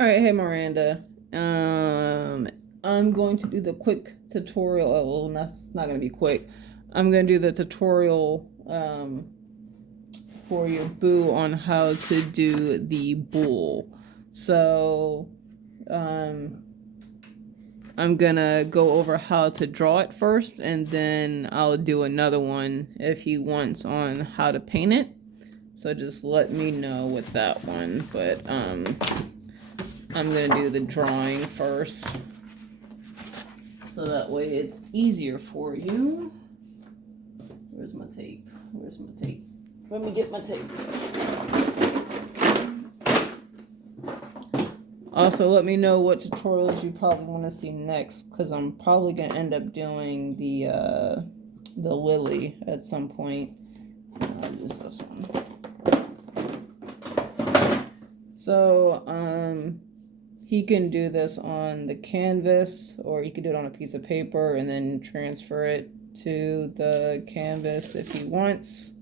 All right, hey Miranda. I'm going to do the quick tutorial. Oh, well, that's not going to be quick. I'm going to do the tutorial for your boo on how to do the bull. So, um, I'm gonna go over how to draw it first, and then I'll do another one if he wants on how to paint it. So just let me know with that one. But I'm gonna do the drawing first, so that way it's easier for you. Where's my tape? Where's my tape? Let me get my tape. Also, let me know what tutorials you probably want to see next, because I'm probably gonna end up doing the lily at some point. I'll use this one. So he can do this on the canvas, or he can do it on a piece of paper and then transfer it to the canvas if he wants.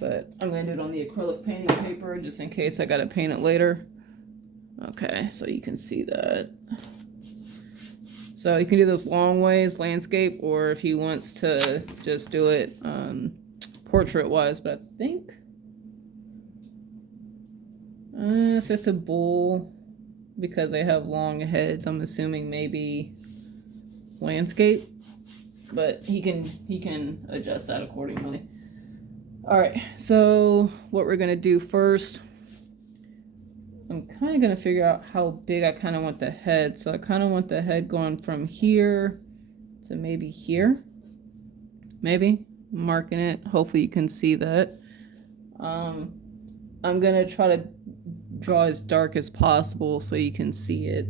But I'm going to do it on the acrylic painting paper just in case I got to paint it later. Okay, so you can see that. So you can do this long ways, landscape, or if he wants to just do it portrait-wise. But I think if it's a bull, because they have long heads, I'm assuming maybe landscape. But he can adjust that accordingly. All right, so what we're gonna do first, I'm kind of gonna figure out how big I kind of want the head. So I kind of want the head going from here to maybe here. Maybe marking it. Hopefully you can see that. I'm gonna try to draw as dark as possible so you can see it.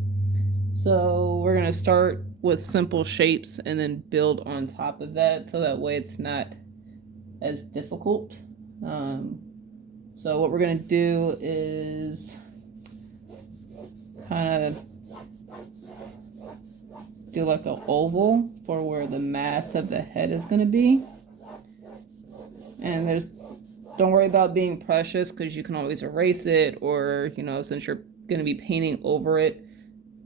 So we're gonna start with simple shapes and then build on top of that, so that way it's not as difficult. So what we're gonna do is kind of do like an oval for where the mass of the head is gonna be. And don't worry about being precious, because you can always erase it, or since you're gonna be painting over it,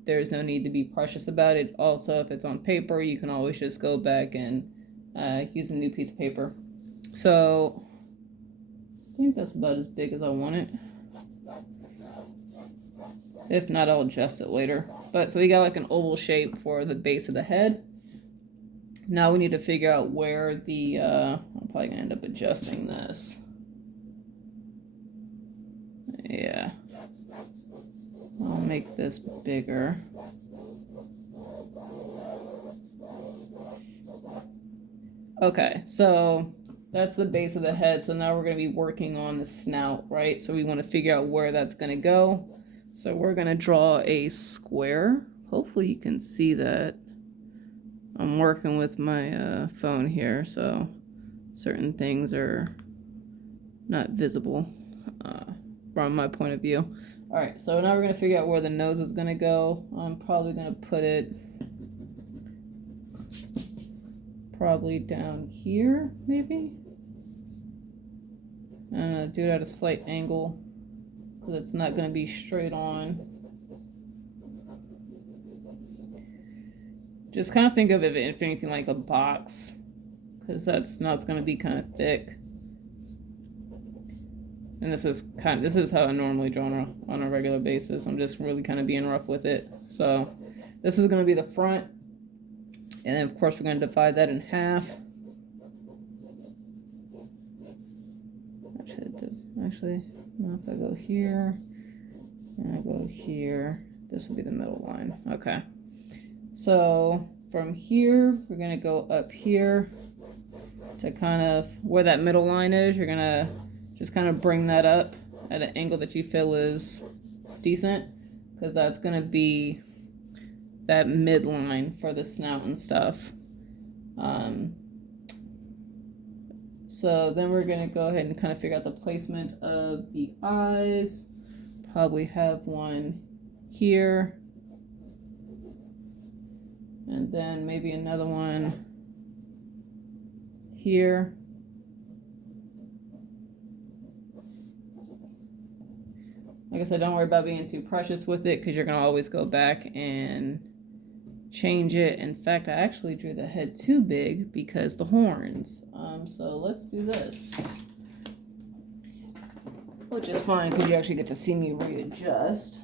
there's no need to be precious about it. Also, if it's on paper, you can always just go back and use a new piece of paper. So I think that's about as big as I want it. If not, I'll adjust it later. But so we got like an oval shape for the base of the head. Now we need to figure out where the I'm probably gonna end up adjusting this. Yeah, I'll make this bigger. Okay, so that's the base of the head. So now we're going to be working on the snout, right? So we want to figure out where that's going to go. So we're going to draw a square. Hopefully you can see that. I'm working with my phone here, so certain things are not visible from my point of view. All right, so now we're going to figure out where the nose is going to go. I'm probably going to put it probably down here, maybe. I'm gonna do it at a slight angle because it's not going to be straight on. Just kind of think of it, if anything, like a box, because it's going to be kind of thick. And this is how I normally draw on a regular basis. I'm just really kind of being rough with it. So this is going to be the front. And then, of course, we're going to divide that in half. Actually, no, if I go here and I go here, this will be the middle line. Okay. So from here, we're going to go up here to kind of where that middle line is. You're going to just kind of bring that up at an angle that you feel is decent, because that's going to be that midline for the snout and stuff. So then we're going to go ahead and kind of figure out the placement of the eyes. Probably have one here. And then maybe another one here. Like I said, don't worry about being too precious with it because you're going to always go back and change it. In fact, I actually drew the head too big because the horns. So let's do this. Which is fine because you actually get to see me readjust.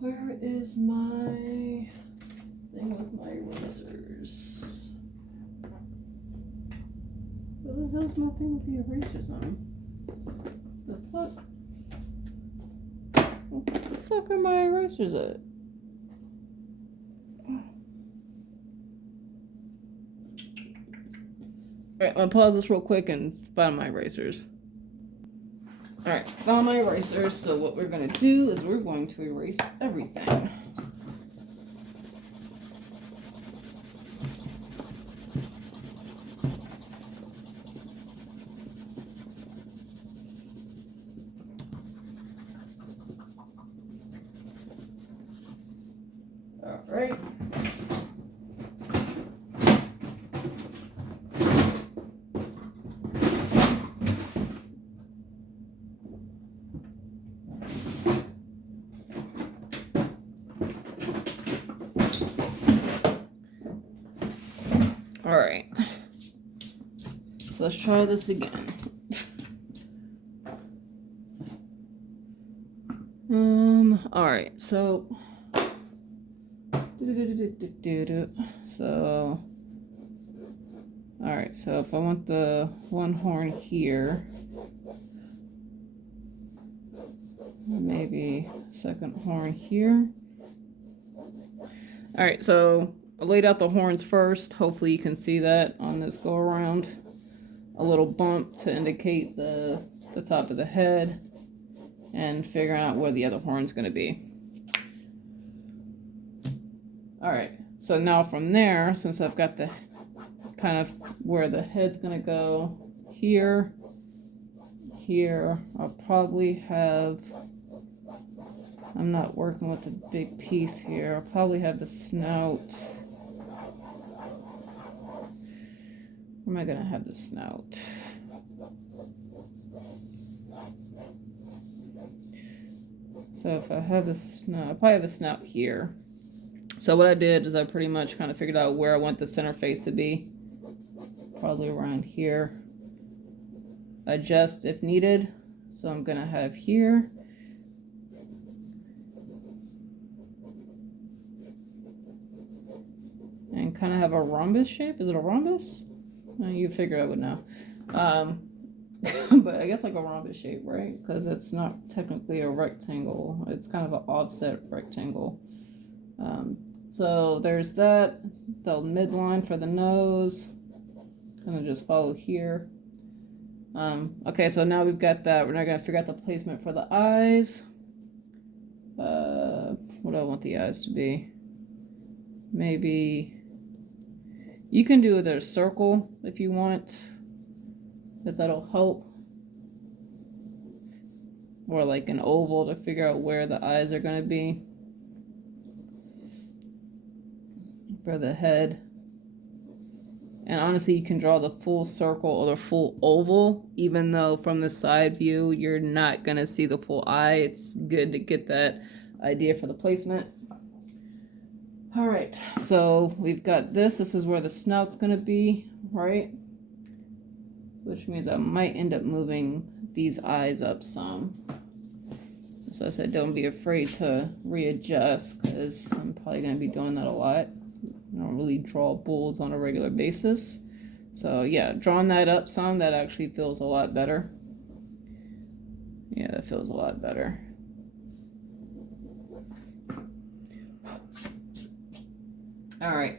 Where is my thing with my erasers? Where the hell's my thing with the erasers on? The fuck? Where the fuck are my erasers at? Alright, I'm gonna pause this real quick and find my erasers. Alright, found my erasers, so what we're gonna do is we're going to erase everything. Alright. Alright. So let's try this again. Alright, so alright, so if I want the one horn here, maybe second horn here. Alright, so I laid out the horns first. Hopefully you can see that on this go around. A little bump to indicate the top of the head and figuring out where the other horn's going to be. Alright, so now from there, since I've got the kind of where the head's going to go here, I'll probably have, I'm not working with the big piece here, I'll probably have the snout. Where am I going to have the snout? So if I have the snout, I'll probably have the snout here. So what I did is I pretty much kind of figured out where I want the center face to be. Probably around here. Adjust if needed. So I'm going to have here. And kind of have a rhombus shape. Is it a rhombus? You figure I would know. But I guess like a rhombus shape, right? Because it's not technically a rectangle. It's kind of an offset rectangle. So there's that. The midline for the nose. Gonna just follow here. Okay, so now we've got that. We're not gonna figure out the placement for the eyes. What do I want the eyes to be? Maybe you can do either a circle if you want, because that'll help. Or like an oval to figure out where the eyes are gonna be. For the head. And honestly, you can draw the full circle or the full oval, even though from the side view, you're not going to see the full eye. It's good to get that idea for the placement. All right, so we've got this. This is where the snout's going to be, right? Which means I might end up moving these eyes up some. So I said, don't be afraid to readjust, because I'm probably going to be doing that a lot. I don't really draw bulls on a regular basis. So yeah, drawing that up some, that actually feels a lot better. Yeah, that feels a lot better. All right.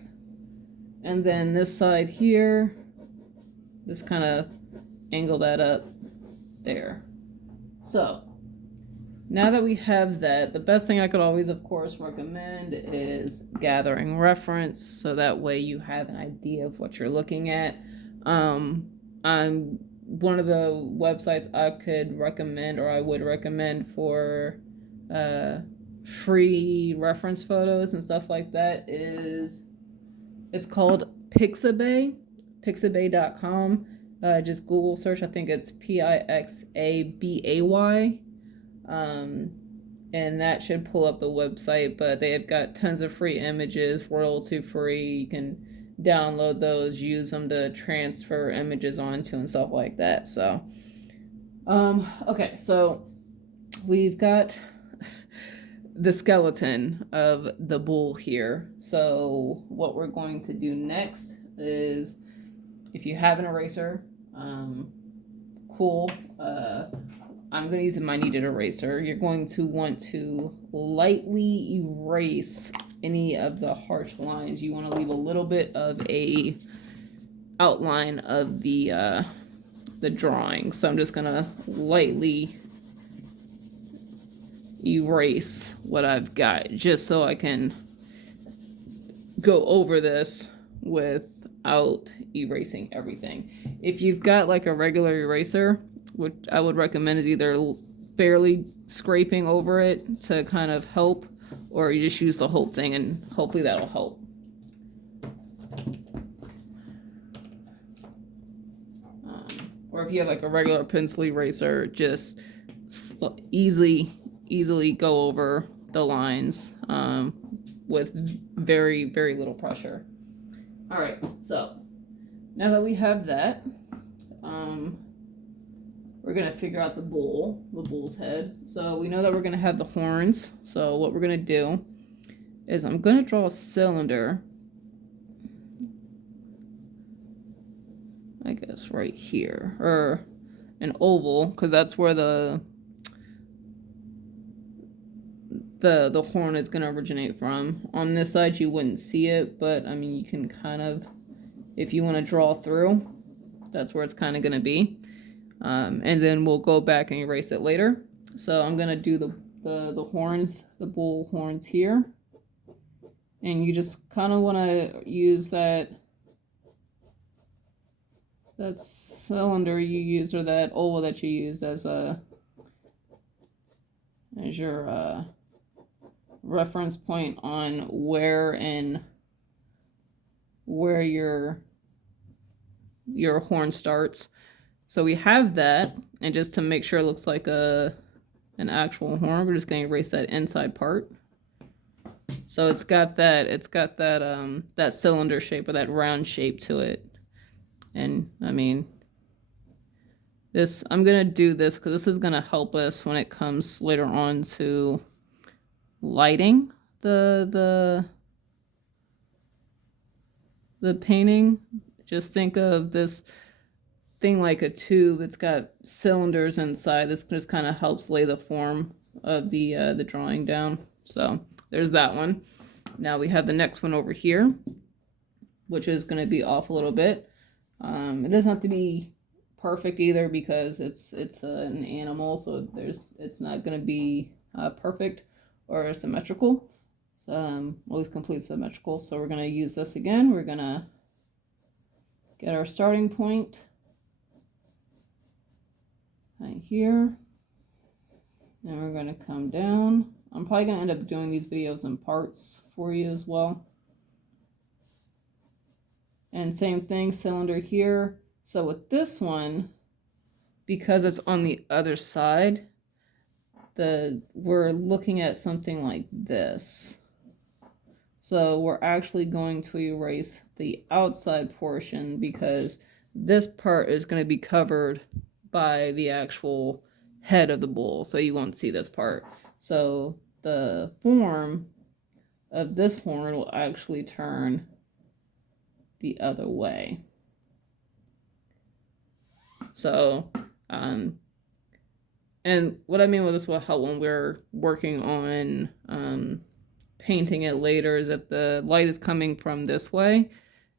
And then this side here, just kind of angle that up there. So now that we have that, the best thing I could always, of course, recommend is gathering reference, so that way you have an idea of what you're looking at. One of the websites I could recommend, or I would recommend for free reference photos and stuff like that it's called Pixabay, pixabay.com. Just Google search, I think it's Pixabay. And that should pull up the website, but they have got tons of free images, royalty free. You can download those, use them to transfer images onto and stuff like that. So okay, so we've got the skeleton of the bull here. So what we're going to do next is, if you have an eraser, cool. I'm going to use my kneaded eraser. You're going to want to lightly erase any of the harsh lines. You want to leave a little bit of a outline of the drawing. So I'm just going to lightly erase what I've got, just so I can go over this without erasing everything. If you've got like a regular eraser, what I would recommend is either barely scraping over it to kind of help, or you just use the whole thing and hopefully that'll help. Or if you have like a regular pencil eraser, just easily go over the lines with very, very little pressure. All right, so now that we have that, we're gonna figure out the bull's head. So we know that we're gonna have the horns. So what we're gonna do is I'm gonna draw a cylinder, I guess right here, or an oval, because that's where the horn is gonna originate from. On this side you wouldn't see it, but I mean you can kind of, if you want to draw through, that's where it's kind of gonna be. And then we'll go back and erase it later. So I'm gonna do the horns, the bull horns here, and you just kind of want to use that cylinder you used, or that oval that you used as your reference point on where your horn starts. So we have that, and just to make sure it looks like an actual horn, we're just going to erase that inside part. So it's got that cylinder shape, or that round shape to it. And I mean, I'm going to do this because this is going to help us when it comes later on to lighting the painting. Just think of this thing like a tube. It's got cylinders inside. This just kind of helps lay the form of the drawing down. So there's that one. Now we have the next one over here, which is going to be off a little bit. It doesn't have to be perfect either, because it's an animal, so it's not going to be perfect or symmetrical. So always complete symmetrical. So we're going to use this again. We're going to get our starting point right here, and we're going to come down. I'm probably going to end up doing these videos in parts for you as well. And same thing, cylinder here. So with this one, because it's on the other side, we're looking at something like this. So we're actually going to erase the outside portion, because this part is going to be covered by the actual head of the bull, so you won't see this part. So the form of this horn will actually turn the other way. So and what I mean with this will help when we're working on painting it later, is that the light is coming from this way.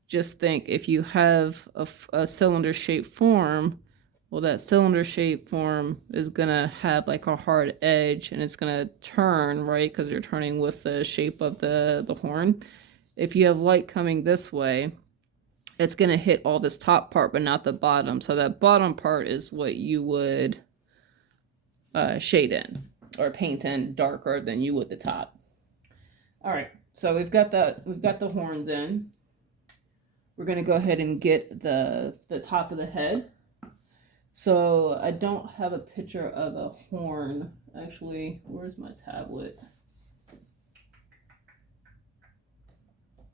Just think, if you have a cylinder shaped form, well, that cylinder shaped form is gonna have like a hard edge, and it's gonna turn, right? Because you're turning with the shape of the horn. If you have light coming this way, it's gonna hit all this top part, but not the bottom. So that bottom part is what you would shade in or paint in darker than you would the top. All right, so we've got the horns in. We're gonna go ahead and get the top of the head. So I don't have a picture of a horn. Actually, where's my tablet?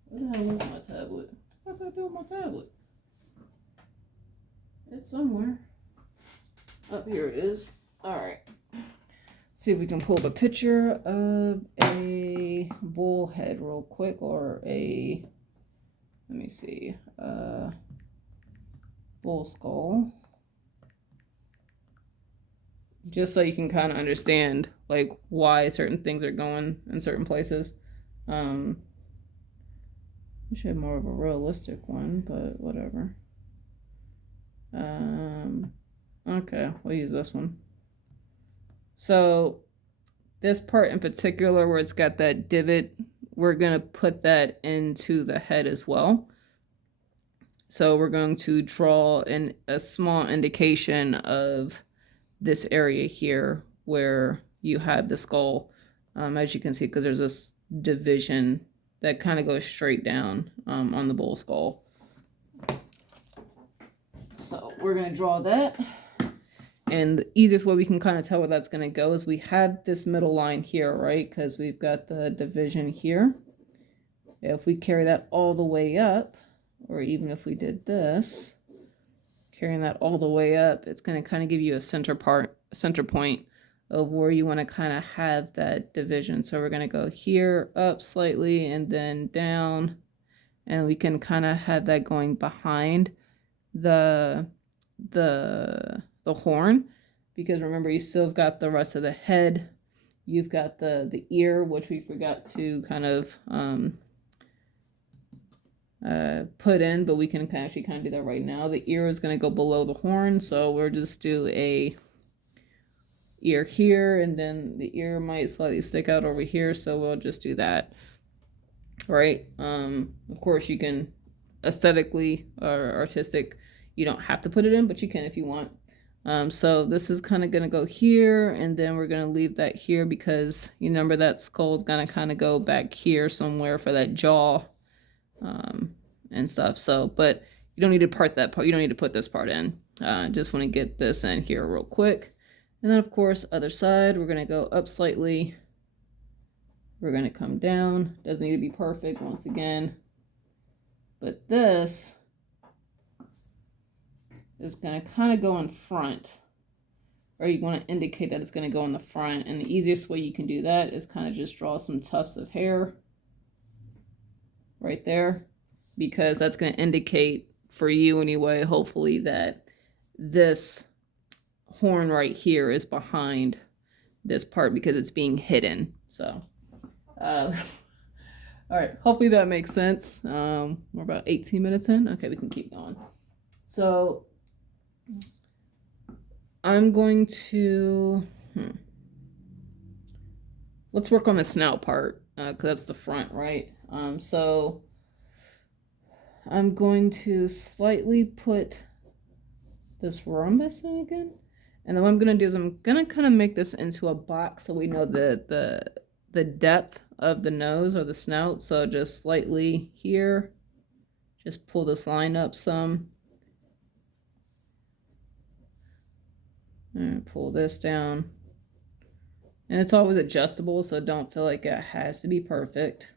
Where the hell is my tablet? What did I do with my tablet? It's somewhere. Up here it is. Alright. See if we can pull up a picture of a bull head real quick, or a, let me see, bull skull. Just so you can kind of understand like why certain things are going in certain places. I should have more of a realistic one, but whatever. Okay, we'll use this one. So this part in particular where it's got that divot, we're going to put that into the head as well. So we're going to draw a small indication of this area here where you have the skull, as you can see, because there's this division that kind of goes straight down on the bull skull. So we're going to draw that. And the easiest way we can kind of tell where that's going to go is we have this middle line here, right? Because we've got the division here. If we carry that all the way up, or even if we did this, carrying that all the way up, it's going to kind of give you a center point of where you want to kind of have that division. So we're going to go here, up slightly, and then down. And we can kind of have that going behind the horn, because remember, you still got the rest of the head. You've got the ear, which we forgot to kind of put in, but we can actually kind of do that right now. The ear is going to go below the horn, so we'll just do a ear here, and then the ear might slightly stick out over here, so we'll just do that. Right? Of course, you can aesthetically or artistic, you don't have to put it in, but you can if you want. So this is kind of going to go here, and then we're going to leave that here because you remember that skull is going to kind of go back here somewhere for that jaw and stuff. So, but you don't need to part that part. You don't need to put this part in. Just want to get this in here real quick. And then of course, other side, we're going to go up slightly. We're going to come down. Doesn't need to be perfect once again. But this is going to kind of go in front, or you want to indicate that it's going to go in the front. And the easiest way you can do that is kind of just draw some tufts of hair right there, because that's going to indicate for you anyway, hopefully, that this horn right here is behind this part because it's being hidden. So all right, hopefully that makes sense. We're about 18 minutes in. Okay, we can keep going. So I'm going to let's work on the snout part, because that's the front, right? So I'm going to slightly put this rhombus in again, and then what I'm going to do is I'm going to kind of make this into a box so we know the depth of the nose or the snout. So just slightly here, just pull this line up some. And pull this down. And it's always adjustable, so don't feel like it has to be perfect.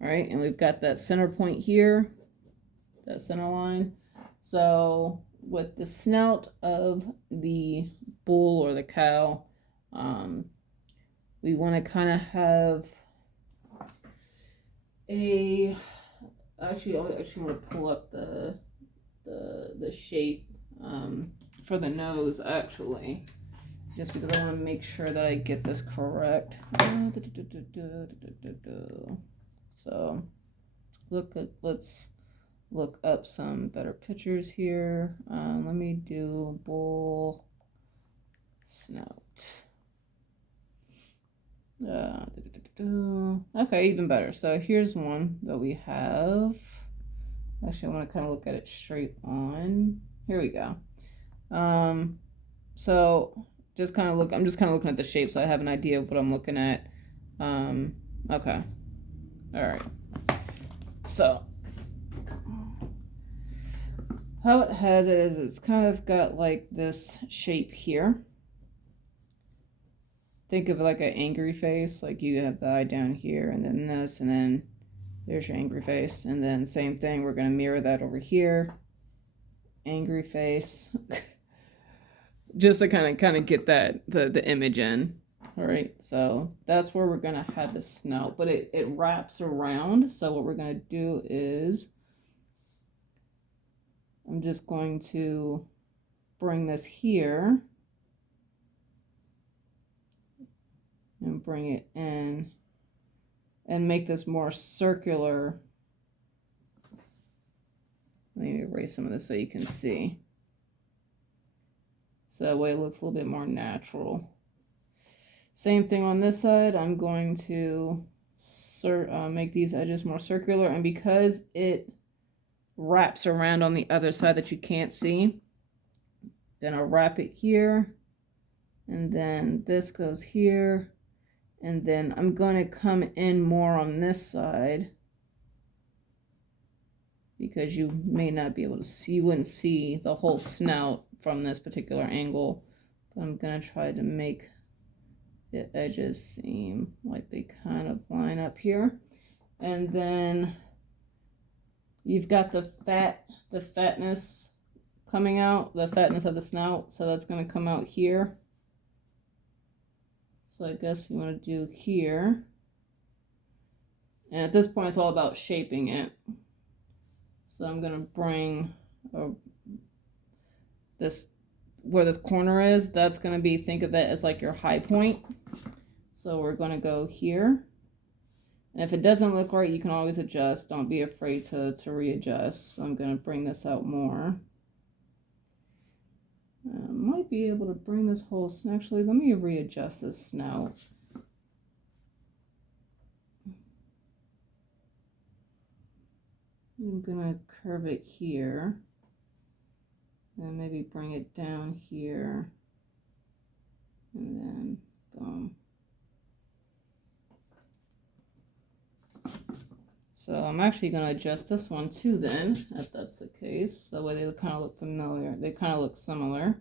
All right, and we've got that center point here, that center line. So with the snout of the bull or the cow, we want to kind of have a, actually, I actually want to pull up the shape for the nose, actually, just because I want to make sure that I get this correct. So let's look up some better pictures here. Let me do bull snout. Okay, even better. So here's one that we have. Actually, I want to kind of look at it straight on. Here we go. So just kind of I'm just kind of looking at the shape so I have an idea of what I'm looking at. Okay. All right. So, how it has it is it's kind of got like this shape here. Think of it like an angry face, like you have the eye down here and then this, and then there's your angry face, and then same thing, we're going to mirror that over here. Angry face. Just to kind of get that the image in. All right, so that's where we're going to have the snout, but it wraps around. So what we're going to do is I'm just going to bring this here and bring it in and make this more circular. Let me erase some of this so you can see. So that way it looks a little bit more natural. Same thing on this side. I'm going to make these edges more circular, and because it wraps around on the other side that you can't see, then I'll wrap it here, and then this goes here, and then I'm going to come in more on this side because you may not be able to see, you wouldn't see the whole snout from this particular angle, but I'm going to try to make the edges seem like they kind of line up here. And then you've got the fatness coming out, the fatness of the snout, so that's going to come out here. So I guess you want to do here. And at this point, it's all about shaping it. So I'm going to bring this, where this corner is, that's going to be, think of it as like your high point. So we're going to go here. And if it doesn't look right, you can always adjust. Don't be afraid to readjust. So I'm going to bring this out more. I might be able to bring this whole, actually, let me readjust this snout. I'm going to curve it here. And maybe bring it down here. And then, boom. So I'm actually going to adjust this one too then, if that's the case. So that way they kind of look familiar. They kind of look similar.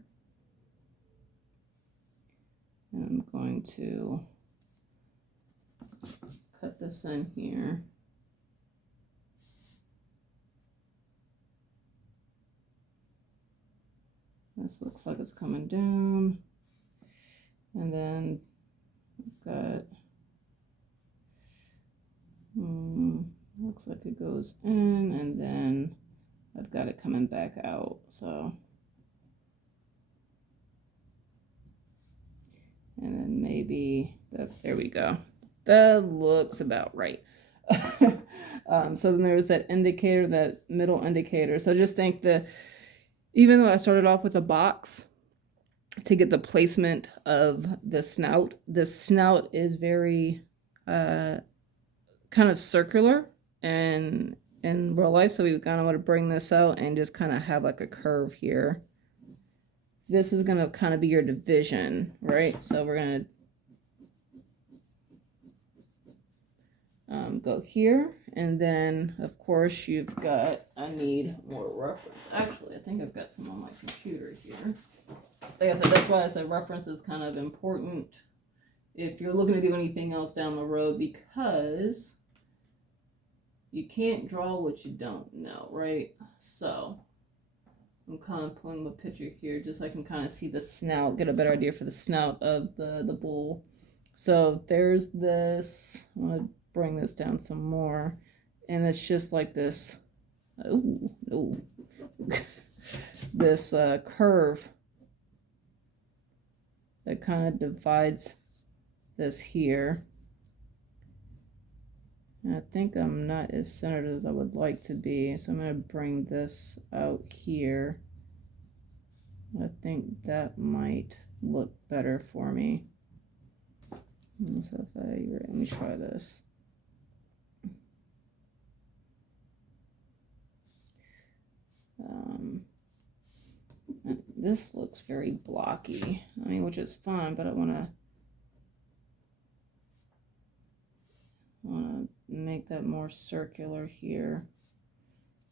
And I'm going to cut this in here. This looks like it's coming down. And then I've got, looks like it goes in, and then I've got it coming back out. So, and then maybe that's, there we go. That looks about right. So then there's that indicator, that middle indicator. So just think that even though I started off with a box to get the placement of the snout is very kind of circular and in real life. So we kind of want to bring this out and just kind of have like a curve here. This is going to kind of be your division, right? So we're going to go here, and then of course you've got, I need more reference. Actually, I think I've got some on my computer here. Like I said, that's why I said reference is kind of important if you're looking to do anything else down the road, because you can't draw what you don't know, right? So I'm kind of pulling the picture here just so I can kind of see the snout, get a better idea for the snout of the bull. So there's this. I want to bring this down some more, and it's just like this. Oh no, this curve that kind of divides this here. And I think I'm not as centered as I would like to be, so I'm going to bring this out here. I think that might look better for me. So if let me try this. This looks very blocky. I mean, which is fine, but I want to make that more circular here.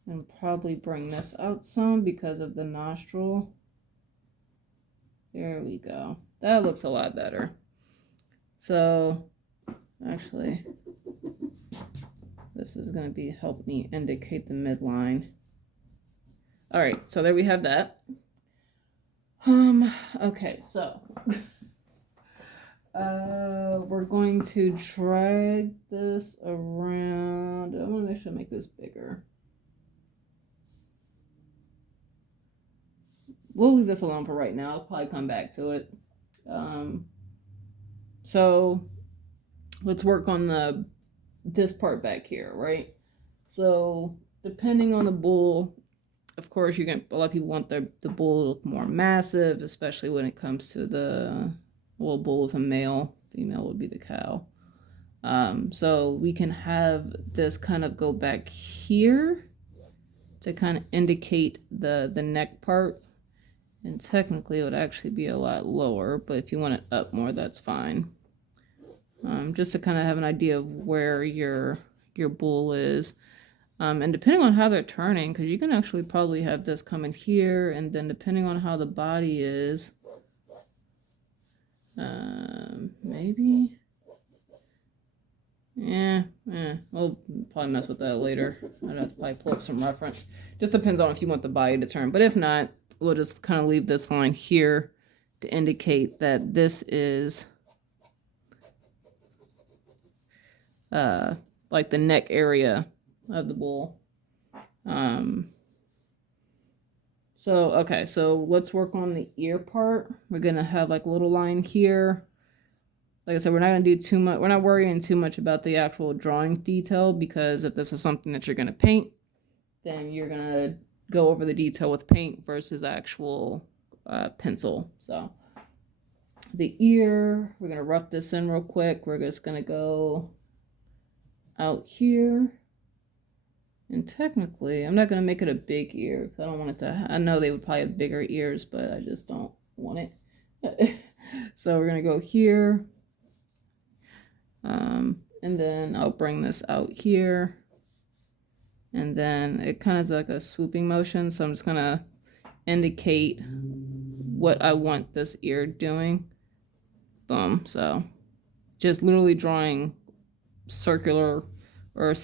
And probably bring this out some because of the nostril. There we go. That looks a lot better. So actually, this is going to be help me indicate the midline. All right, so there we have that. Okay, so we're going to drag this around. I want to actually make this bigger. We'll leave this alone for right now. I'll probably come back to it. So let's work on this part back here, right? So depending on the bull, of course, a lot of people want the bull to look more massive, especially when it comes to bull is a male, female would be the cow. So we can have this kind of go back here to kind of indicate the neck part. And technically it would actually be a lot lower, but if you want it up more, that's fine. Just to kind of have an idea of where your bull is. And depending on how they're turning, because you can actually probably have this coming here, and then depending on how the body is, maybe. We'll probably mess with that later. I'd have to probably pull up some reference. Just depends on if you want the body to turn. But if not, we'll just kind of leave this line here to indicate that this is like the neck area of the bull. So let's work on the ear part. We're gonna have like a little line here. Like I said, we're not gonna do too much. We're not worrying too much about the actual drawing detail, because if this is something that you're gonna paint, then you're gonna go over the detail with paint versus actual pencil. So the ear, we're gonna rough this in real quick. We're just gonna go out here, and technically I'm not gonna make it a big ear because I don't want it to. I know they would probably have bigger ears, but I just don't want it. So we're gonna go here, and then I'll bring this out here, and then it kind of is like a swooping motion. So I'm just gonna indicate what I want this ear doing. Boom. So just literally drawing circular or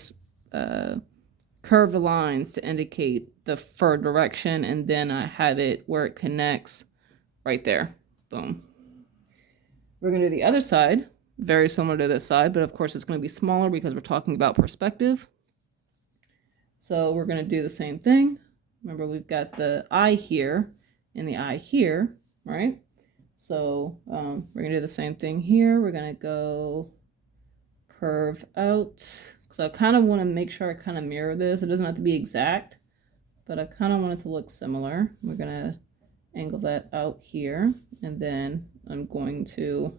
curved lines to indicate the fur direction, and then I have it where it connects right there. Boom. We're going to do the other side, very similar to this side, but of course it's going to be smaller because we're talking about perspective. So we're going to do the same thing. Remember, we've got the eye here and the eye here, right? So we're going to do the same thing here. We're going to go curve out. So I kind of want to make sure I kind of mirror this. It doesn't have to be exact, but I kind of want it to look similar. We're going to angle that out here, and then I'm going to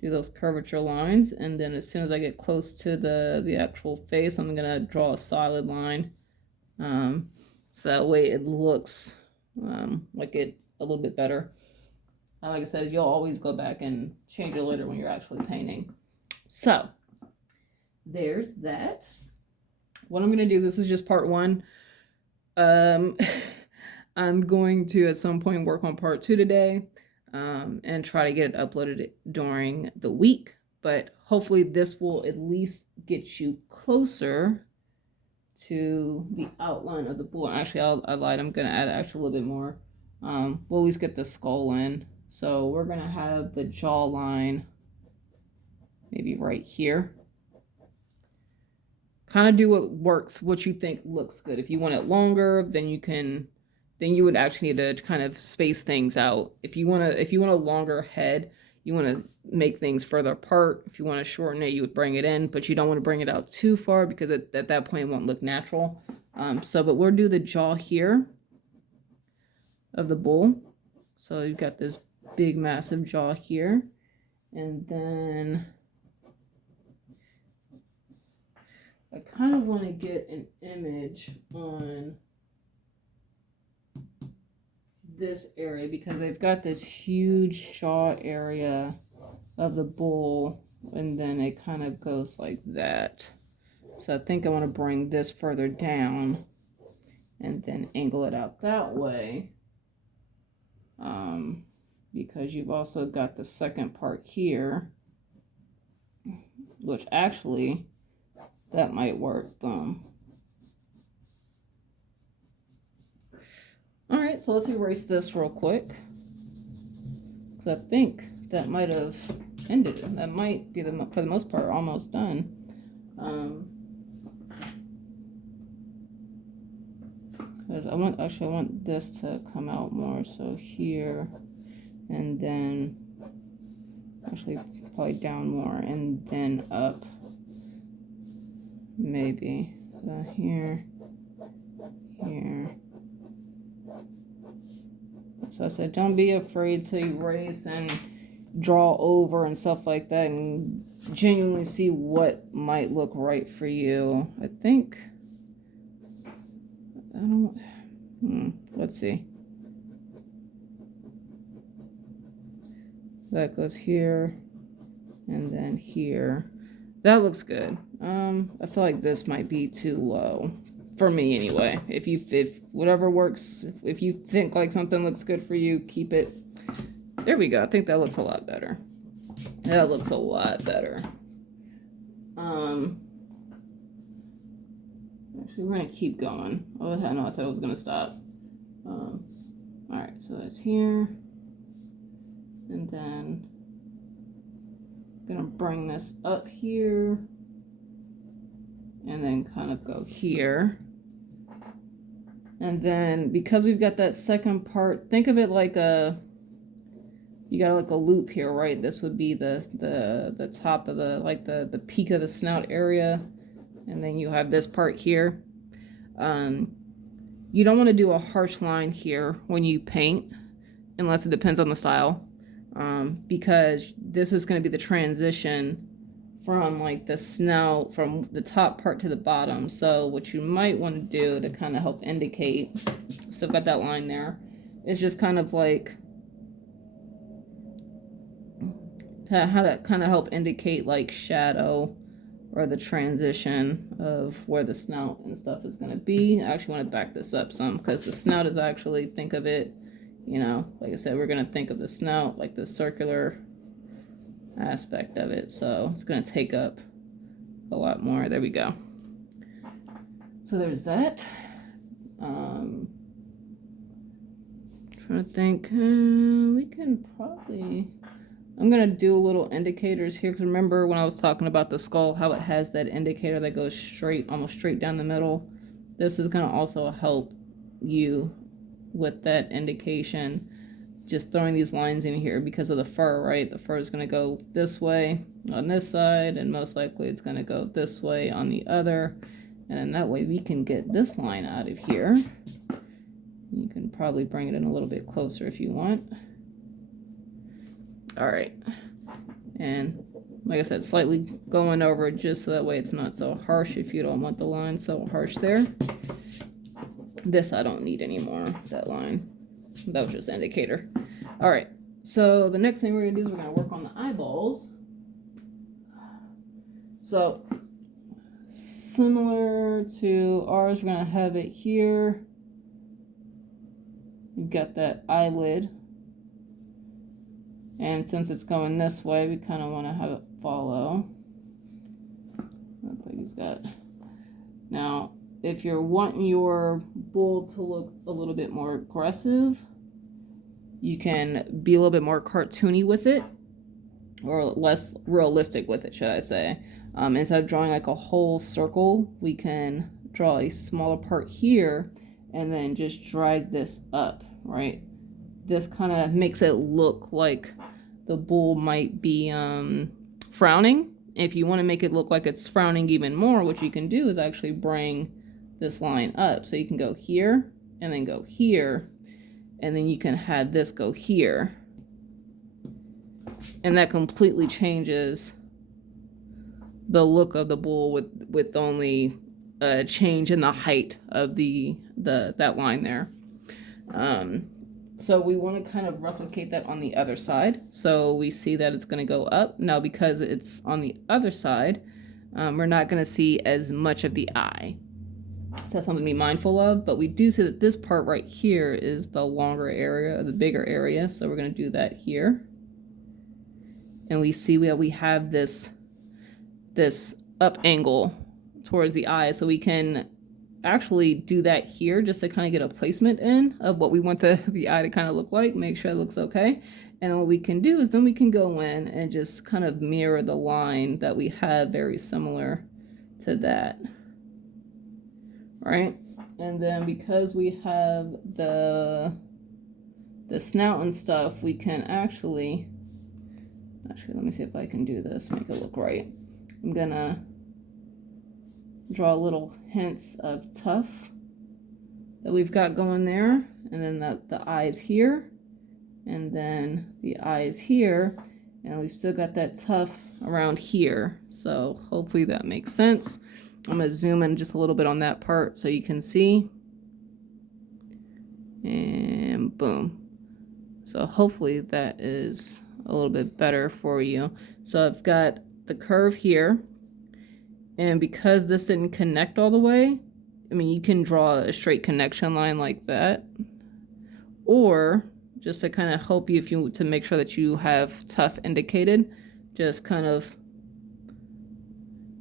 do those curvature lines, and then as soon as I get close to the actual face, I'm going to draw a solid line, so that way it looks like it a little bit better. Like I said, you'll always go back and change it later when you're actually painting. So there's that. What I'm going to do, this is just part one. I'm going to at some point work on part two today, and try to get it uploaded during the week. But hopefully this will at least get you closer to the outline of the bull. Actually, I lied. I'm going to add actually a little bit more. We'll at least get the skull in. So we're going to have the jawline maybe right here. Kind of do what works, what you think looks good. If you want it longer, then you would actually need to kind of space things out. If you want a longer head, you want to make things further apart. If you want to shorten it, you would bring it in, but you don't want to bring it out too far because at that point it won't look natural. But we'll do the jaw here of the bull. So you've got this big massive jaw here, and then I kind of want to get an image on this area because they've got this huge jaw area of the bull, and then it kind of goes like that. So I think I want to bring this further down and then angle it out that way. Because you've also got the second part here, which actually that might work. Boom. All right, so let's erase this real quick, because I think that might have ended it. That might be, for the most part, almost done. Because I want this to come out more, so here, and then actually probably down more, and then up, maybe. So here, here. So I said, don't be afraid to erase and draw over and stuff like that, and genuinely see what might look right for you. I think, I don't, let's see. That goes here, and then here. That looks good. I feel like this might be too low. For me anyway. If whatever works, if you think like something looks good for you, keep it. There we go. I think that looks a lot better. That looks a lot better. Actually, we're gonna keep going. Oh no, I said I was gonna stop. All right, so that's here, and then I'm gonna bring this up here, and then kind of go here. And then because we've got that second part, think of it like you got like a loop here, right? This would be the top of the peak of the snout area, and then you have this part here. You don't want to do a harsh line here when you paint, unless it depends on the style, because this is going to be the transition from like the snout, from the top part to the bottom. So what you might want to do to kind of help indicate, so I've got that line there, is just kind of like how to kind of help indicate like shadow or the transition of where the snout and stuff is going to be. I actually want to back this up some, because the snout is actually, think of it, you know, like I said, we're going to think of the snout like the circular aspect of it, so it's going to take up a lot more. There we go. So there's that. Trying to think, we can probably, I'm going to do little indicators here, because remember when I was talking about the skull, how it has that indicator that goes straight, almost straight down the middle. This is going to also help you with that indication. Just throwing these lines in here because of the fur, right? The fur is going to go this way on this side, and most likely it's going to go this way on the other. And then that way we can get this line out of here. You can probably bring it in a little bit closer if you want. All right. And like I said, slightly going over just so that way it's not so harsh if you don't want the line so harsh there. This I don't need anymore, that line. That was just an indicator. All right, so the next thing we're gonna do is we're gonna work on the eyeballs. So similar to ours, we're gonna have it here. You've got that eyelid, and since it's going this way, we kind of want to have it follow. Looks like he's got. Now, if you're wanting your bull to look a little bit more aggressive, you can be a little bit more cartoony with it, or less realistic with it, should I say. Instead of drawing like a whole circle, we can draw a smaller part here and then just drag this up, right? This kind of makes it look like the bull might be frowning. If you want to make it look like it's frowning even more, what you can do is actually bring this line up. So you can go here and then go here, and then you can have this go here. And that completely changes the look of the bull with only a change in the height of that line there. So we want to kind of replicate that on the other side. So we see that it's going to go up. Now because it's on the other side, we're not going to see as much of the eye. So that's something to be mindful of, but we do see that this part right here is the longer area, the bigger area. So we're going to do that here. And we see we have this up angle towards the eye. So we can actually do that here just to kind of get a placement in of what we want the eye to kind of look like, make sure it looks okay. And what we can do is then we can go in and just kind of mirror the line that we have very similar to that. Right? And then because we have the snout and stuff, we can actually, let me see if I can do this, make it look right. I'm gonna draw little hints of tough that we've got going there, and then the eyes here, and then the eyes here, and we've still got that tough around here. So hopefully that makes sense. I'm gonna zoom in just a little bit on that part so you can see, and boom. So hopefully that is a little bit better for you. So I've got the curve here, and because this didn't connect all the way, I mean, you can draw a straight connection line like that, or just to kind of help you, to make sure that you have tough indicated, just kind of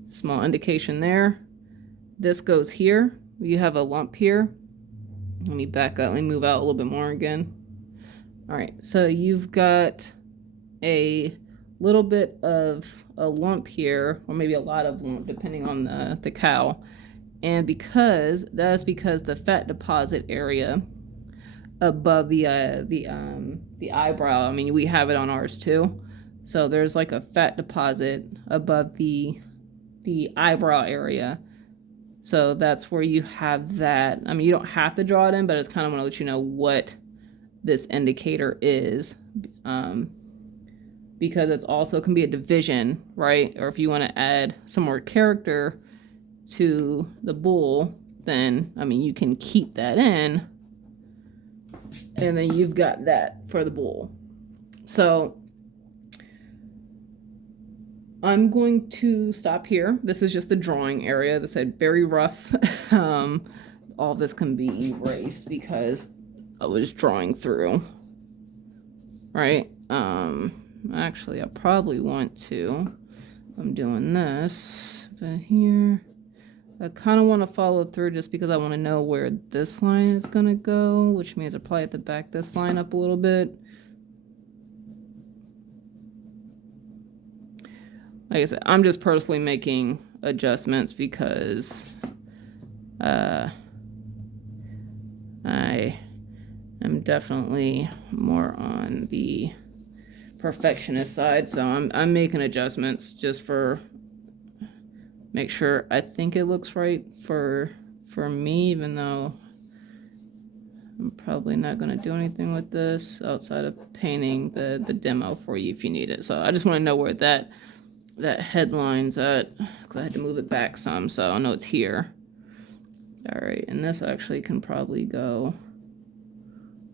small indication there. This goes here. You have a lump here. Let me back up. Let me move out a little bit more again. All right, so you've got a little bit of a lump here, or maybe a lot of lump, depending on the cow. And because the fat deposit area above the eyebrow, I mean, we have it on ours too. So there's like a fat deposit above the eyebrow area. So that's where you have that. I mean, you don't have to draw it in, but it's kind of want to let you know what this indicator is, because it's also can be a division, right? Or if you want to add some more character to the bull, then, I mean, you can keep that in, and then you've got that for the bull. So I'm going to stop here. This is just the drawing area. This is very rough. All this can be erased because I was drawing through, right? Actually, I probably want to, I'm doing this, but here, I kind of want to follow through just because I want to know where this line is going to go, which means I probably have to back this line up a little bit. Like I said, I'm just personally making adjustments because I am definitely more on the perfectionist side, so I'm making adjustments just for make sure I think it looks right for me, even though I'm probably not going to do anything with this outside of painting the demo for you if you need it. So I just want to know where that headline's at, because I had to move it back some, so I know it's here. All right, and this actually can probably go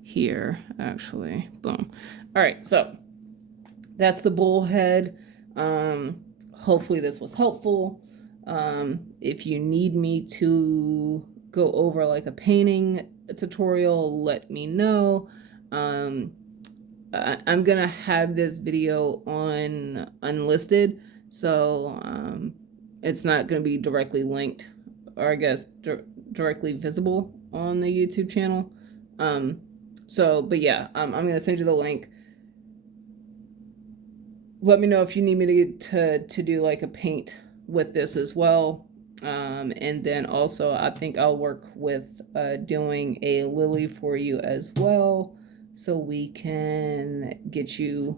here, actually. Boom. All right, so that's the bull head. Hopefully this was helpful. If you need me to go over like a painting tutorial, let me know. I'm gonna have this video on unlisted, so it's not gonna be directly linked, or I guess directly visible on the YouTube channel. But yeah, I'm gonna send you the link. Let me know if you need me to do like a paint with this as well. And then also I think I'll work with doing a lily for you as well, so we can get you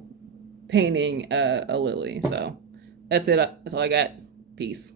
painting a lily. So that's it. That's all I got. Peace.